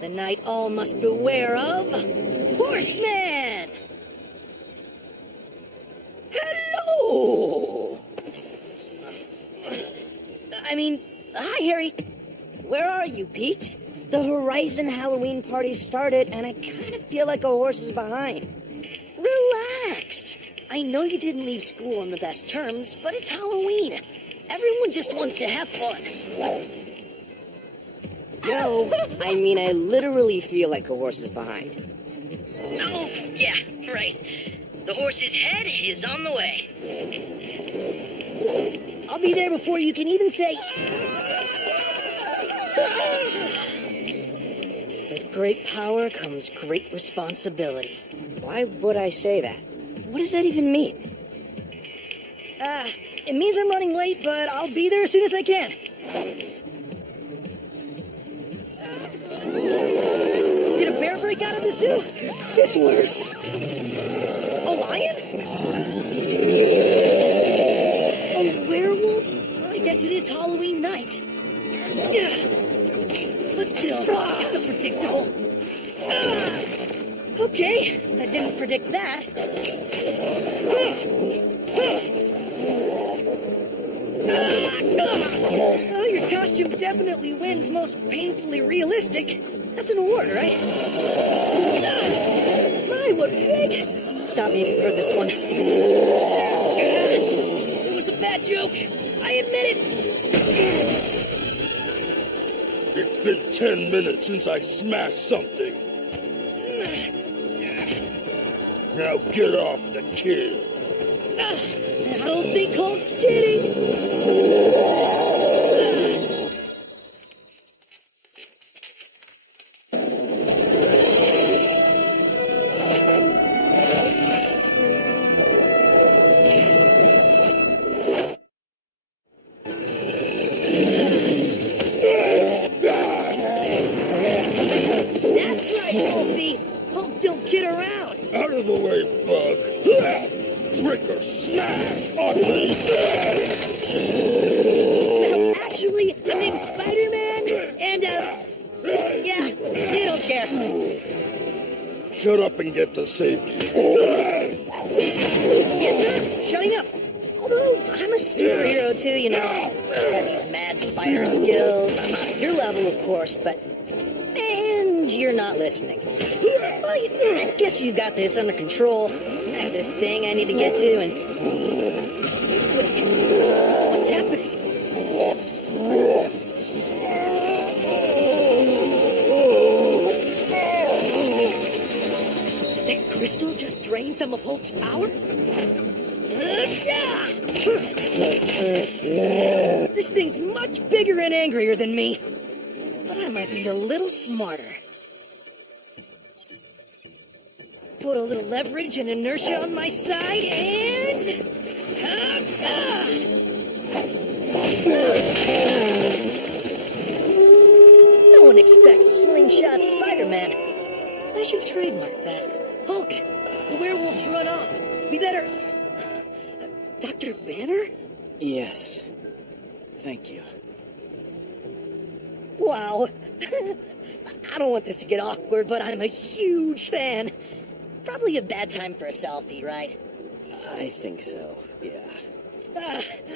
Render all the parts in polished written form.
The night all must beware of Horseman! Hello! Hi, Harry. Where are you, Pete? The Horizon Halloween party started, and I kind of feel like a horse is behind. Relax. I know you didn't leave school on the best terms, but it's Halloween. Everyone just wants to have fun. No, I literally feel like a horse is behind. Oh, yeah, right. The horse's head is on the way. I'll be there before you can even say... With great power comes great responsibility. Why would I say that? What does that even mean? It means I'm running late, but I'll be there as soon as I can. Did a bear break out of the zoo? It's worse. A lion? A werewolf? Well, I guess it is Halloween night. But still, it's unpredictable. Okay, I didn't predict that. Well, your costume definitely wins most painfully realistic. That's an award, right? My, what big! Stop me if you've heard this one. It was a bad joke. I admit it. It's been 10 minutes since I smashed something. Now get off the kid. I don't think Hulk's kidding. That's right, Wolfie. Hulk don't kid around. Out of the way, Bug. Trick or smash, ugly. No, actually, I'm named Spider-Man, and, yeah, you don't care. Shut up and get to safety. Yes, sir, shutting up. Although, I'm a superhero, too, you know. I got these mad spider skills. I'm not your level, of course, but... And you're not listening. Well, I guess you got this under control. I have this thing I need to get to, and... Wait, what's happening? Did that crystal just drain some of Hulk's power? This thing's much bigger and angrier than me. But I might be a little smarter. Put a little leverage and inertia on my side, and... No one expects Slingshot Spider-Man. I should trademark that. Hulk, the werewolves run off. We better... Dr. Banner? Yes. Thank you. Wow. I don't want this to get awkward, but I'm a huge fan. Probably a bad time for a selfie, right? I think so, yeah.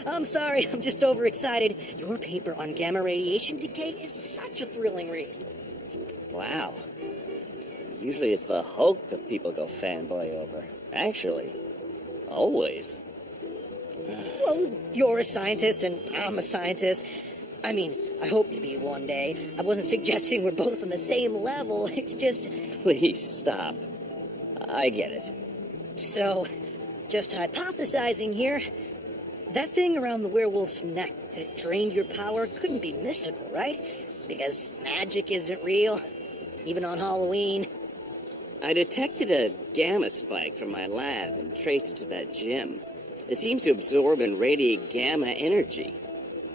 I'm sorry, I'm just overexcited. Your paper on gamma radiation decay is such a thrilling read. Wow. Usually it's the Hulk that people go fanboy over. Actually, always. Well, you're a scientist and I'm a scientist. I mean, I hope to be one day. I wasn't suggesting we're both on the same level. It's just... Please, stop. I get it. So, just hypothesizing here. That thing around the werewolf's neck that drained your power couldn't be mystical, right? Because magic isn't real, even on Halloween. I detected a gamma spike from my lab and traced it to that gem. It seems to absorb and radiate gamma energy.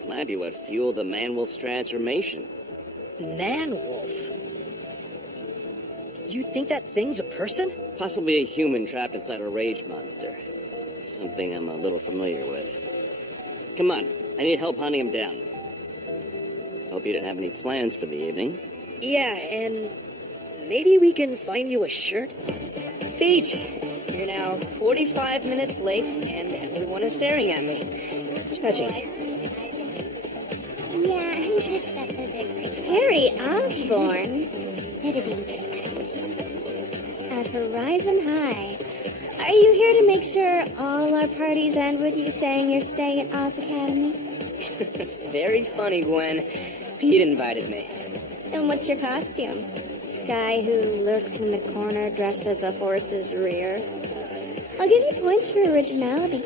Might be what fueled the Man-Wolf's transformation. Man-Wolf? You think that thing's a person? Possibly a human trapped inside a rage monster. Something I'm a little familiar with. Come on, I need help hunting him down. Hope you didn't have any plans for the evening. Yeah, and maybe we can find you a shirt? Pete, you're now 45 minutes late, and everyone is staring at me, judging. Yeah, I'm just a physics. Harry Osborn. Editing just at Horizon High. Are you here to make sure all our parties end with you saying you're staying at Oz Academy? Very funny, Gwen. Pete invited me. And what's your costume? Guy who lurks in the corner dressed as a horse's rear. I'll give you points for originality.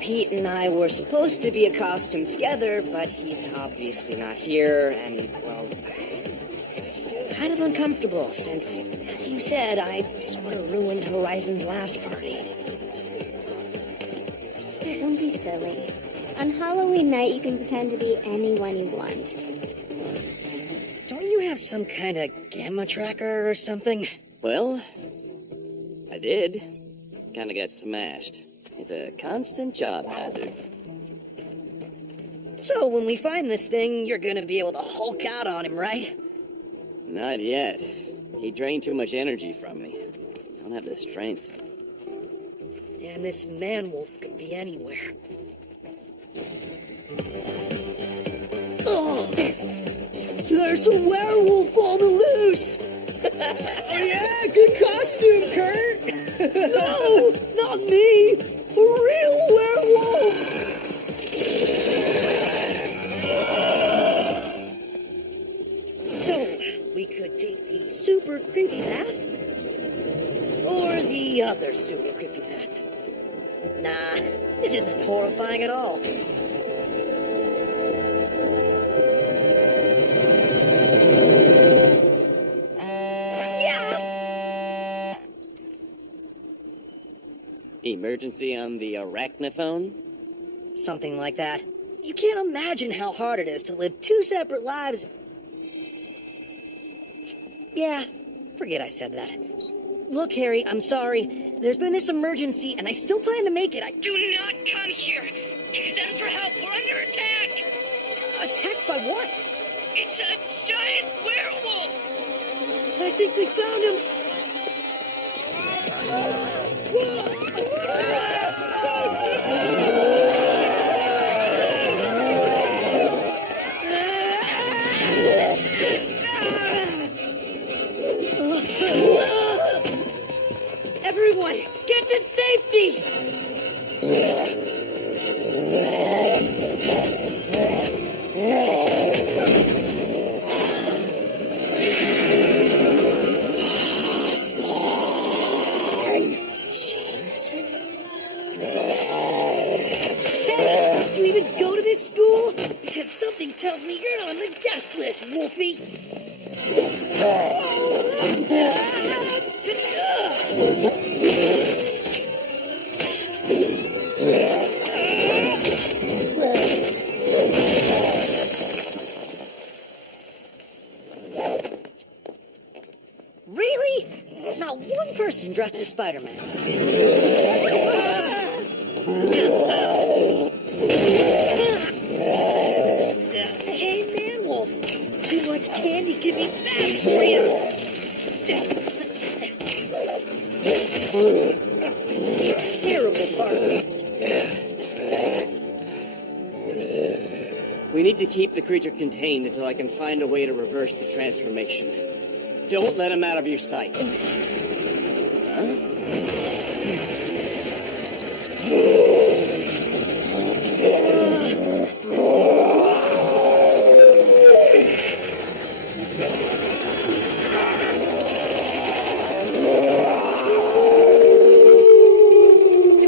Pete and I were supposed to be a costume together, but he's obviously not here, and, well, kind of uncomfortable since, as you said, I sort of ruined Horizon's last party. Don't be silly. On Halloween night, you can pretend to be anyone you want. Don't you have some kind of gamma tracker or something? Well, I did. Kinda got smashed. It's a constant job hazard. So when we find this thing, you're gonna be able to Hulk out on him, right? Not yet. He drained too much energy from me. Don't have the strength. And this man-wolf could be anywhere. Oh! There's a werewolf on the loose! Oh yeah, good costume, Kurt! No! Not me! A real werewolf! So, we could take the super creepy path? Or the other super creepy path? Nah, this isn't horrifying at all. Emergency on the arachnophone? Something like that. You can't imagine how hard it is to live two separate lives. Yeah, forget I said that. Look, Harry, I'm sorry. There's been this emergency, and I still plan to make it. Do not come here. Send for help. We're under attack. Attacked by what? It's a giant werewolf. I think we found him. Everyone, get to safety! Jameson? Hey, do you even go to this school? Because something tells me you're on the guest list, Wolfie. Really? Not one person dressed as Spider-Man. Hey, Man-Wolf. Too much candy can be bad for you. Terrible barbeast. We need to keep the creature contained until I can find a way to reverse the transformation. Don't let him out of your sight. Do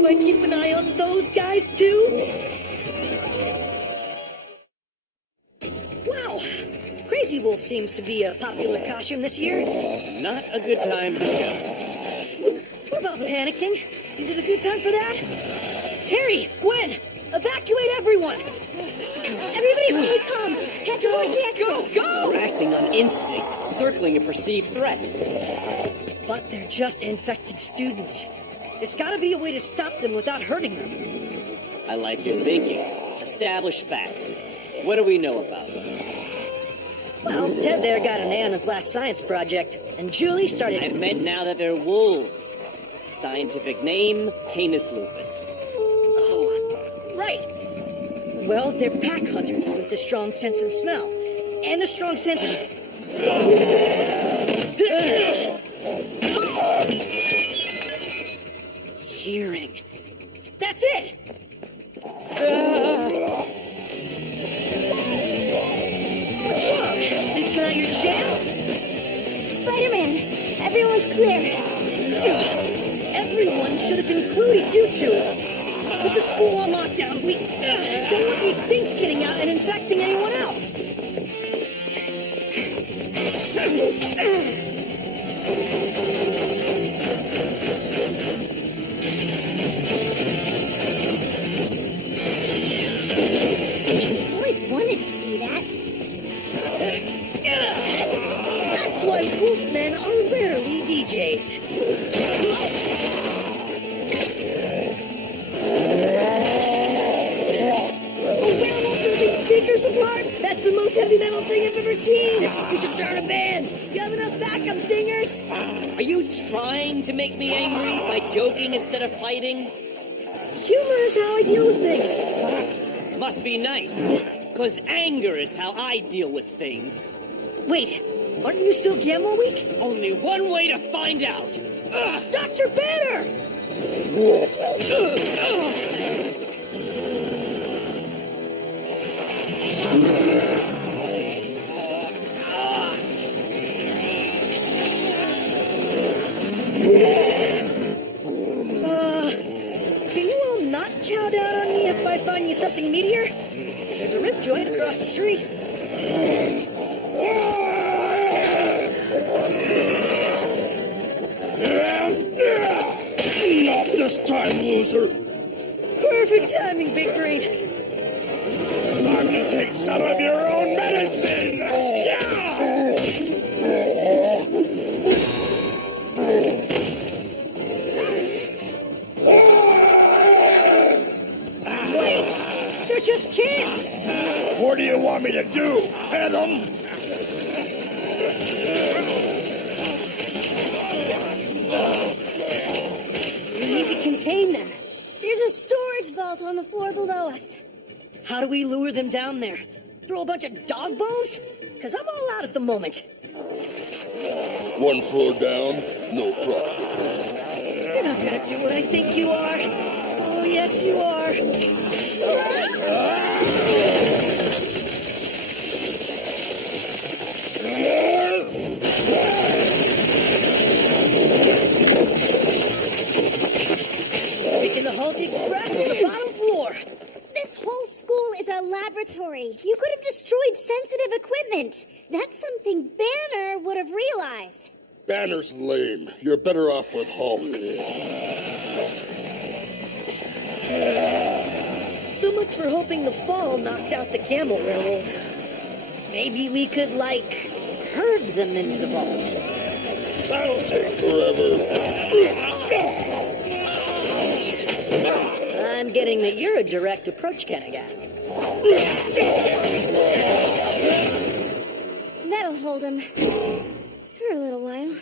I keep an eye on those guys too? Wow, Crazy Wolf seems to be a popular costume this year. Not a good time for jokes. What about panicking? Is it a good time for that? Harry, Gwen, evacuate everyone! Everybody stay calm. Head towards the exit. Go! We're acting on instinct, circling a perceived threat. But they're just infected students. There's gotta be a way to stop them without hurting them. I like your thinking. Establish facts. What do we know about them? Well, Ted there got an A on his last science project, and Julie started... I meant now that they're wolves. Scientific name, Canis lupus. Oh, right. Well, they're pack hunters with a strong sense of smell. And a strong sense of... hearing. That's it! What's wrong? This not your jam? Spider-Man, everyone's clear. Everyone should have included you two. With the school on lockdown, we don't want these things getting out and infecting anyone else. Always wanted to see that. That's why wolfmen are rarely DJs. Speakers apart? That's the most heavy metal thing I've ever seen! You should start a band! You have enough backup singers? Are you trying to make me angry by joking instead of fighting? Humor is how I deal with things. Must be nice, cause anger is how I deal with things. Wait, aren't you still Gamma Week? Only one way to find out. Dr. Banner! Can you all not chow down on me if I find you something meatier? There's a rib joint across the street. Not this time, loser. Perfect timing, Big Green. Time to take some of your own medicine. Yeah! Wait! They're just kids! What do you want me to do? Hit them? We need to contain them. There's a storage vault on the floor below us. How do we lure them down there? Throw a bunch of dog bones? Because I'm all out at the moment. One floor down, no problem. You're not gonna do what I think you are. Oh, yes, you are. Taking the Hulk Express to the bottom floor. This whole school is a laboratory. You could have destroyed sensitive equipment. That's something Banner would have realized. Banner's lame. You're better off with Hulk. So much for hoping the fall knocked out the camel werewolves. Maybe we could, herd them into the vault. That'll take forever. I'm getting that you're a direct approach kind of guy. That'll hold him. For a little while.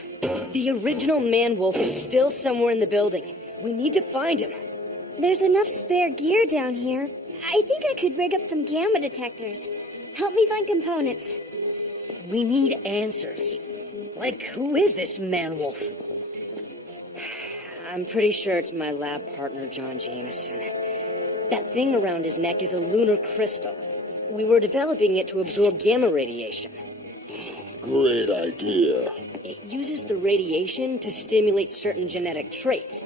The original man-wolf is still somewhere in the building. We need to find him. There's enough spare gear down here. I think I could rig up some gamma detectors. Help me find components. We need answers. Like, who is this man-wolf? I'm pretty sure it's my lab partner, John Jameson. That thing around his neck is a lunar crystal. We were developing it to absorb gamma radiation. Great idea. It uses the radiation to stimulate certain genetic traits,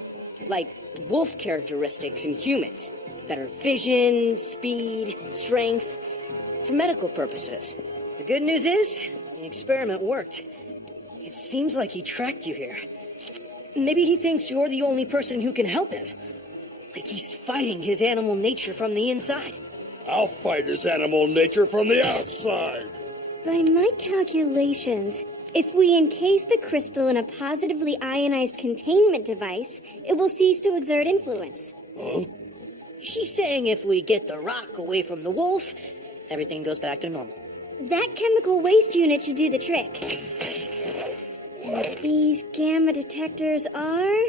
like wolf characteristics in humans. Better vision, speed, strength, for medical purposes. The good news is, the experiment worked. It seems like he tracked you here. Maybe he thinks you're the only person who can help him. Like he's fighting his animal nature from the inside. I'll fight his animal nature from the outside. By my calculations, if we encase the crystal in a positively ionized containment device, it will cease to exert influence. Huh? She's saying if we get the rock away from the wolf, everything goes back to normal. That chemical waste unit should do the trick. And these gamma detectors are...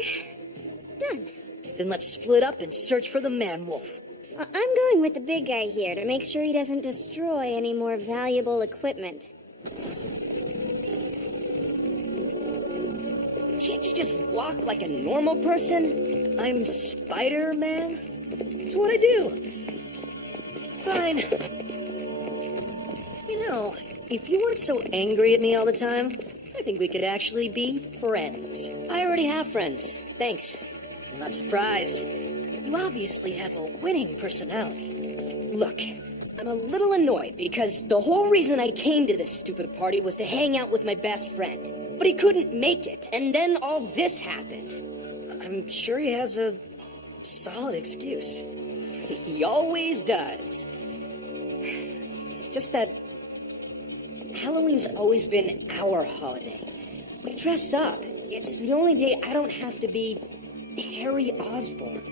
done. Then let's split up and search for the man-wolf. I'm going with the big guy here to make sure he doesn't destroy any more valuable equipment. Can't you just walk like a normal person? I'm Spider-Man. It's what I do. Fine. You know, if you weren't so angry at me all the time, I think we could actually be friends. I already have friends. Thanks. I'm not surprised. You obviously have a winning personality. Look, I'm a little annoyed because the whole reason I came to this stupid party was to hang out with my best friend. But he couldn't make it, and then all this happened. I'm sure he has a solid excuse. He always does. It's just that Halloween's always been our holiday. We dress up. It's the only day I don't have to be Harry Osborn.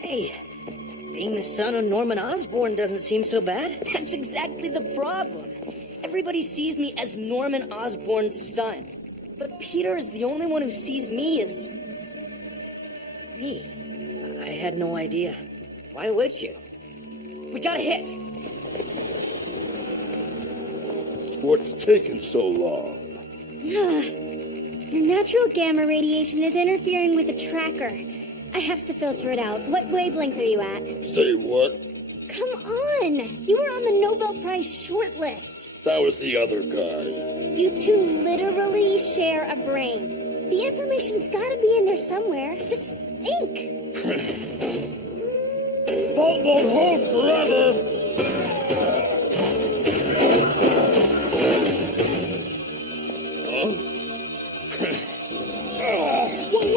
Hey, being the son of Norman Osborn doesn't seem so bad. That's exactly the problem. Everybody sees me as Norman Osborn's son. But Peter is the only one who sees me as... me. I had no idea. Why would you? We got a hit. What's taking so long? Your natural gamma radiation is interfering with the tracker. I have to filter it out. What wavelength are you at? Say what? Come on! You were on the Nobel Prize shortlist. That was the other guy. You two literally share a brain. The information's gotta be in there somewhere. Just think. Vault won't hold forever! Whoa!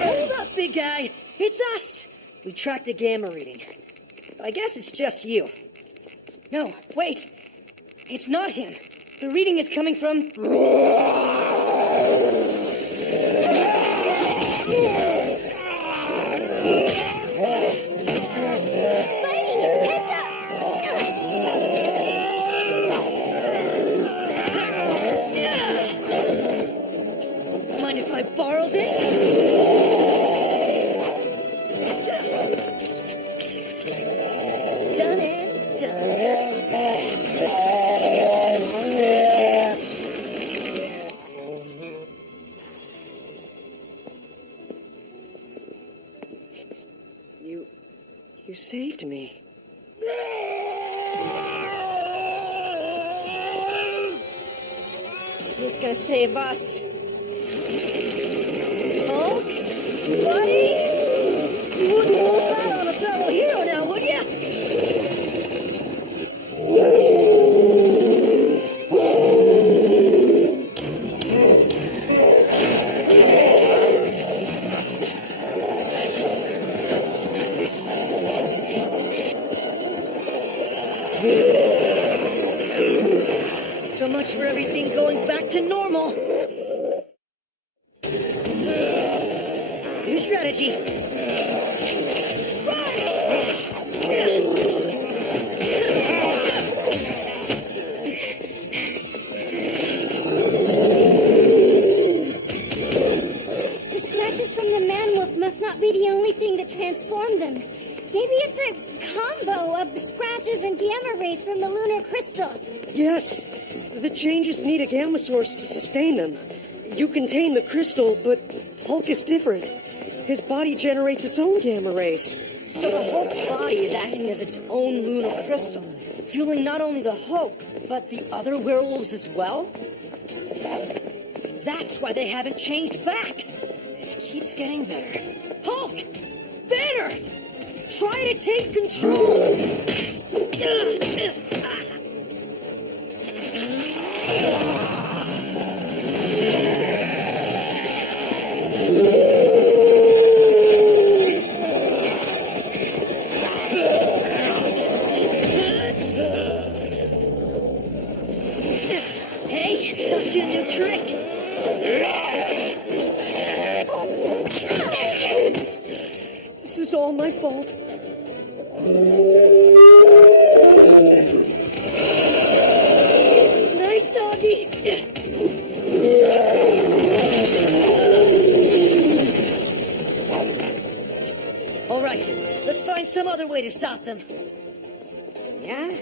Hold up, big guy. It's us. We tracked the gamma reading. I guess it's just you. No, wait. It's not him. The reading is coming from... Spidey, heads up! Mind if I borrow this? Done and done. You saved me. Who's gonna save us? Hulk? Buddy? You wouldn't wolf out on a fellow hero now, would ya? So much for everything going back to normal. New strategy. The scratches from the man-wolf must not be the only thing that transformed them. Maybe it's a combo of scratches and gamma rays from the lunar crystal. Yes, the changes need a gamma source to sustain them. You contain the crystal, but Hulk is different. His body generates its own gamma rays. So the Hulk's body is acting as its own lunar crystal, fueling not only the Hulk, but the other werewolves as well? That's why they haven't changed back. This keeps getting better. Hulk! Better! Try to take control! Hey, taught you a new trick. This is all my fault. doggy! All right, let's find some other way to stop them. Yeah?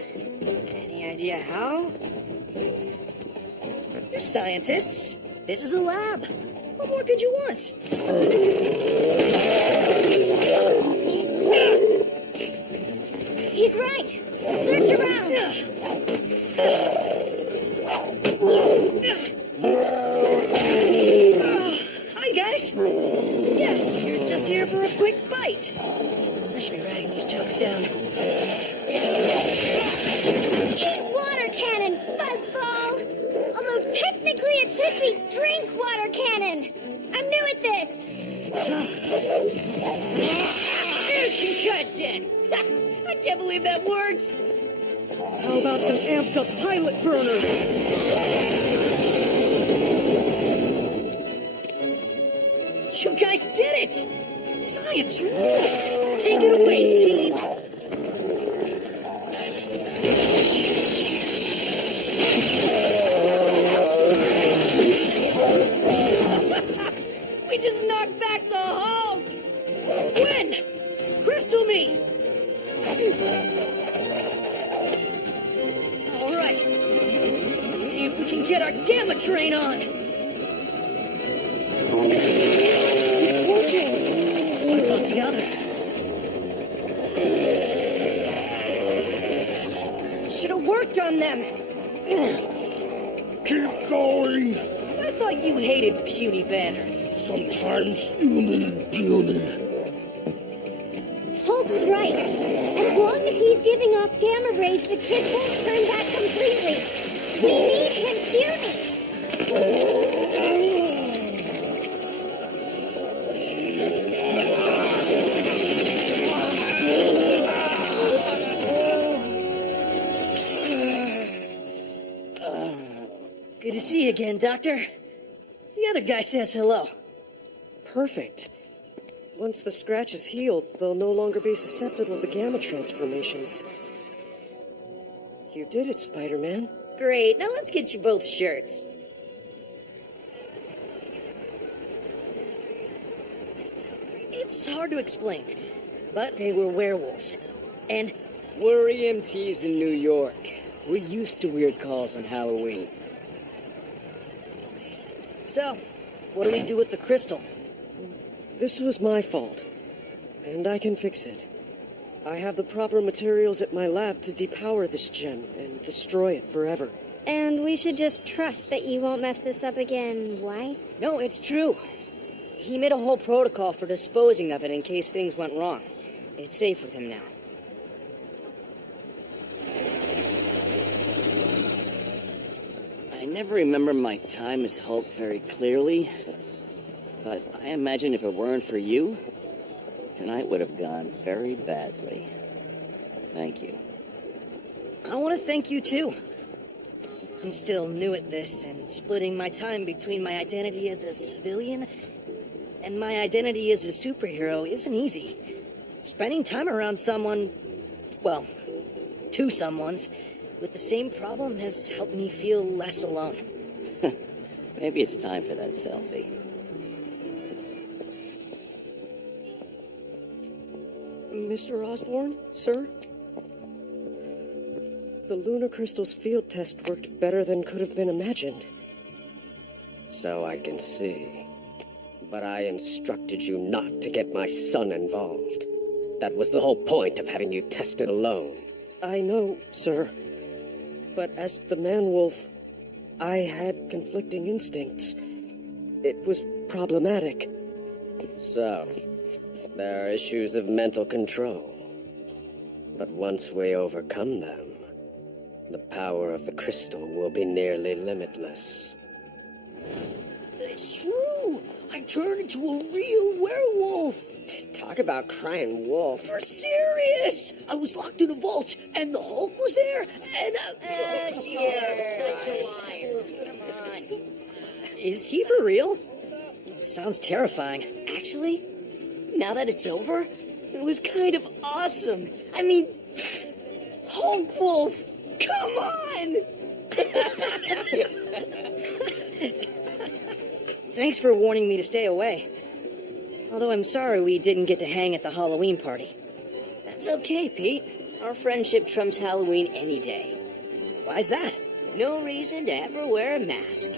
Any idea how? You're scientists. This is a lab. What more could you want? He's right. Search around. Hi, guys. Yes, you're just here for a quick bite. I should be writing these jokes down. Eat water cannon, fuzzball. Although technically it should be drink water cannon. I'm new at this. Concussion! I can't believe that worked. How about some amped up pilot burner? You guys did it! Science rules! Take it away, team! We just knocked back the Hulk! When? Crystal me! All right. Let's see if we can get our gamma train on. It's working. What about the others? Should have worked on them. Keep going. I thought you hated Puny Banner. Sometimes you need beauty. Hulk's right. As long as he's giving off gamma rays, the kid won't turn back completely. We need him puny. Good to see you again, Doctor. The other guy says hello. Perfect. Once the scratch is healed, they'll no longer be susceptible to gamma transformations. You did it, Spider-Man. Great. Now let's get you both shirts. It's hard to explain, but they were werewolves. And We're EMTs in New York. We're used to weird calls on Halloween. so, what do we do with the crystal? This was my fault, and I can fix it. I have the proper materials at my lab to depower this gem and destroy it forever. And we should just trust that you won't mess this up again. Why? No, it's true. He made a whole protocol for disposing of it in case things went wrong. It's safe with him now. I never remember my time as Hulk very clearly, but I imagine if it weren't for you, tonight would have gone very badly. Thank you. I want to thank you too. I'm still new at this, and splitting my time between my identity as a civilian and my identity as a superhero isn't easy. Spending time around someone, well, two someones, with the same problem has helped me feel less alone. Maybe it's time for that selfie. Mr. Osborn, sir? The lunar crystal's field test worked better than could have been imagined. So I can see. But I instructed you not to get my son involved. That was the whole point of having you tested alone. I know, sir. But as the man-wolf, I had conflicting instincts. It was problematic. So, there are issues of mental control. But once we overcome them, the power of the crystal will be nearly limitless. It's true! I turned into a real werewolf! Talk about crying wolf. For serious! I was locked in a vault, and the Hulk was there, and Such a liar. Come on. Is he for real? Sounds terrifying. Actually, now that it's over, it was kind of awesome. I mean, Hulk Wolf! Come on! Thanks for warning me to stay away. Although I'm sorry we didn't get to hang at the Halloween party. That's okay, Pete. Our friendship trumps Halloween any day. Why's that? No reason to ever wear a mask.